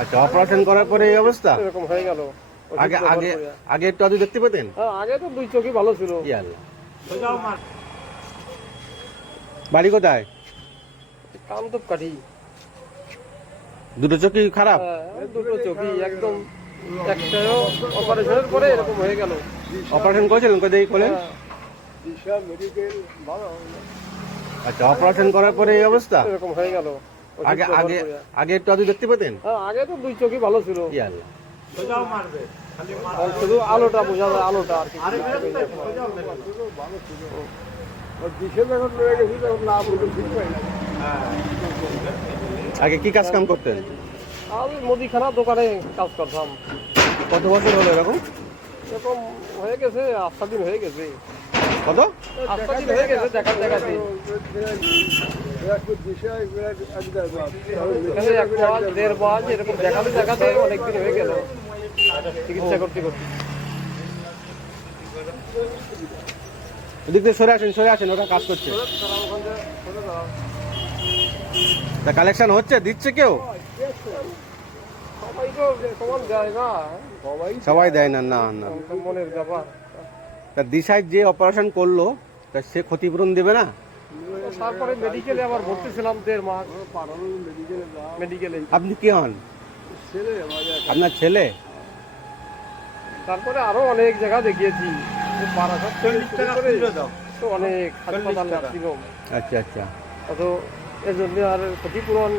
আচ্ছা, অপারেশন করার পরে এই অবস্থা? এরকম হয়ে গেল। আগে আগে আগে একটু আধটু দেখতে পেতেন? হ্যাঁ, আগে তো দুই চোখই ভালো ছিল। ই আল্লাহ। বাড়ি কোথায়? কামতপ কাঠি। দুটো চোখই খারাপ? হ্যাঁ, দুটো চোখই একদম, একটাও অপারেশনের পরে এরকম হয়ে গেল। অপারেশন করেছিলেন কোথায় খোলেন? হ্যাঁ, আচ্ছা, অপারেশন করার পরে এই অবস্থা? এরকম হয়ে গেল। আগে আগে আগে একটু আধটু দেখতে পেতেন? হ্যাঁ, আগে তো দুই চোখই ভালো ছিল। ই আল্লাহ। আর শুধু আলোটা বোঝা যায়, আলোটা আর কি। আগে কি কাজ কাম করতেন? আমি মুদিখানা দোকানে কাজ করতাম। কত বছর হলো এরকম? এরকম হয়ে গেছে 8 দিন হয়ে গেছে। কত? 8 দিন হয়ে গেছে দেখাতে। এখানে 1 মাস 1.5 মাস এরকম দেখাতে অনেকদিন হয়ে গেল চিকিৎসা করতে। ওদিক দিয়ে সরে আসেন, ওটা কাজ করছে। তা কালেকশন হচ্ছে, দিচ্ছে কেউ? সবাই তো সমান যায় না, সবাই দেয় না, না না। মনের ব্যাপার। তা দিশায় যে অপারেশন করলো, তা সে ক্ষতিপূরণ দেবে না? তারপরে মেডিকেলে আবার ভর্তি ছিলাম 1.5 মাস মেডিকেলে। আপনি কি হন? আপনার ছেলে? তারপরে আরো অনেক জায়গা দেখিয়েছি, তো অনেক হাসপাতাল ছিল। আচ্ছা আচ্ছা। তো এর জন্য আর ক্ষতিপূরণ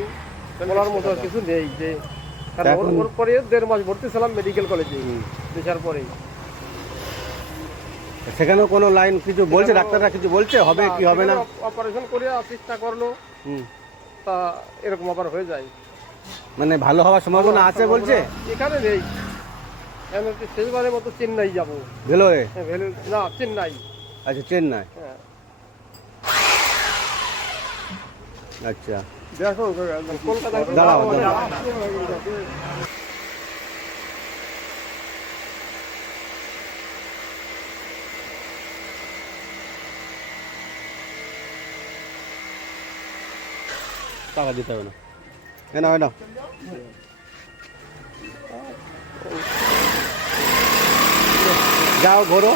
বলার মতো আর কিছু নেই। যে কারণ ওর পরে 1.5 মাস ভর্তি ছিলাম মেডিকেল কলেজে, দেখার পরে সেখানেও কোনো লাইন কিছু বলছে, ডাক্তাররা কিছু বলছে হবে কি হবে না? অপারেশন করে চেষ্টা করলো, তা এরকম আবার হয়ে যায়। মানে ভালো হওয়ার সম্ভাবনা আছে বলছে? এখানে নেই, আমি শেষবারের মতো চেন্নাই যাবো। ভেলোরে? না, চেন্নাই। আচ্ছা, চেন্নাই। হ্যাঁ, আচ্ছা, দেখো কলকাতায় দাঁড়াও। টাকা দিতে হবে না, এ নাও। যাও ঘোরো।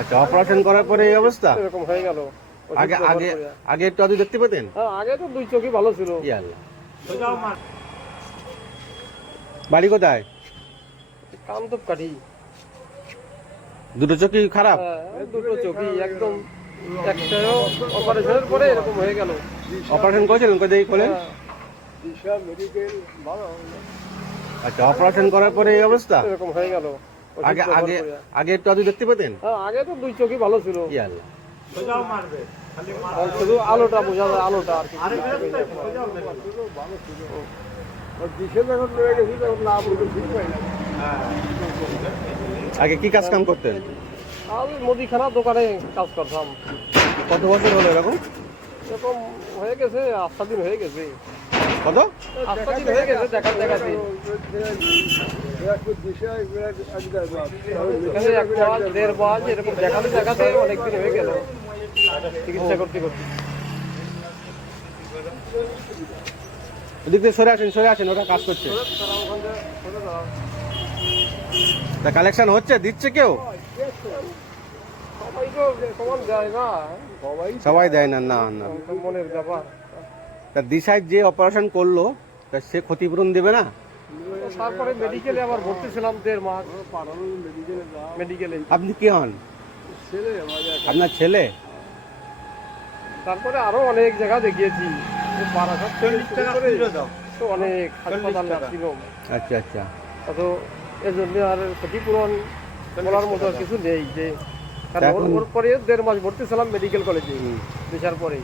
আচ্ছা, অপারেশন করার পরে এই অবস্থা? এরকম হয়ে গেল। আগে আগে আগে একটু আধটু দেখতে পেতেন? হ্যাঁ, আগে তো দুই চোখই ভালো ছিল। ই আল্লাহ। বাড়ি কোথায়? কামতপ কাঠি। দুটো চোখই খারাপ? হ্যাঁ, দুটো চোখই একদম, একটাও অপারেশনের পরে এরকম হয়ে গেল। অপারেশন করেছিলেন কোথায় খোলেন? হ্যাঁ, আচ্ছা, অপারেশন করার পরে এই অবস্থা? এরকম হয়ে গেল। আগে আগে আগে একটু আধটু দেখতে পেতেন? হ্যাঁ, আগে তো দুই চোখই ভালো ছিল। ই আল্লাহ। আর শুধু আলোটা বোঝা যায়, আলোটা আর কি। আগে কি কাজ কাম করতেন? আমি মুদিখানা দোকানে কাজ করতাম। কত বছর হলো এরকম? এরকম হয়ে গেছে 8 দিন হয়ে গেছে। কত? 8 দিন হয়ে গেছে দেখাতে। এখানে 1 মাস 1.5 মাস এরকম দেখাতে অনেকদিন হয়ে গেল চিকিৎসা করতে। ওদিক দিয়ে সরে আসেন, ওটা কাজ করছে। তা কালেকশন হচ্ছে, দিচ্ছে কেউ? সবাই তো সমান যায় না, সবাই দেয় না, না না। মনের ব্যাপার। তা দিশায় যে অপারেশন করলো, তা সে ক্ষতিপূরণ দেবে না? তারপরে মেডিকেলে আবার ভর্তি ছিলাম 1.5 মাস মেডিকেলে। আপনি কি হন? আপনার ছেলে? তারপরে আরো অনেক জায়গা দেখিয়েছি, তো অনেক হাসপাতাল ছিল। আচ্ছা আচ্ছা। তো এর জন্য আর ক্ষতিপূরণ বলার মতো আর কিছু নেই। যে কারণ ওর পরে 1.5 মাস ভর্তি ছিলাম মেডিকেল কলেজে, দেখার পরে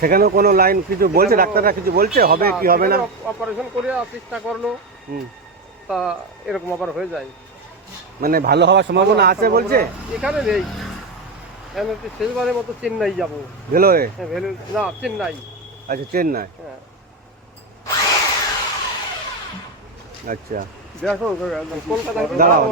সেখানেও কোনো লাইন কিছু বলছে, ডাক্তাররা কিছু বলছে হবে কি হবে না? অপারেশন করে চেষ্টা করলো, তা এরকম আবার হয়ে যায়। মানে ভালো হওয়ার সম্ভাবনা আছে বলছে? এখানে নেই, আমি শেষবারের মতো চেন্নাই যাবো। ভেলোরে? না, চেন্নাই। আচ্ছা, চেন্নাই। হ্যাঁ। আচ্ছা দেখো কলকাতা দাঁড়াও,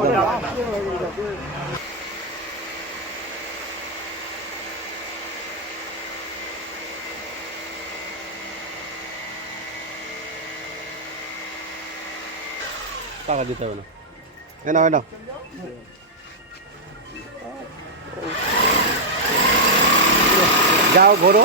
টাকা দিতে হবে না, এ নাও যাও ঘোরো।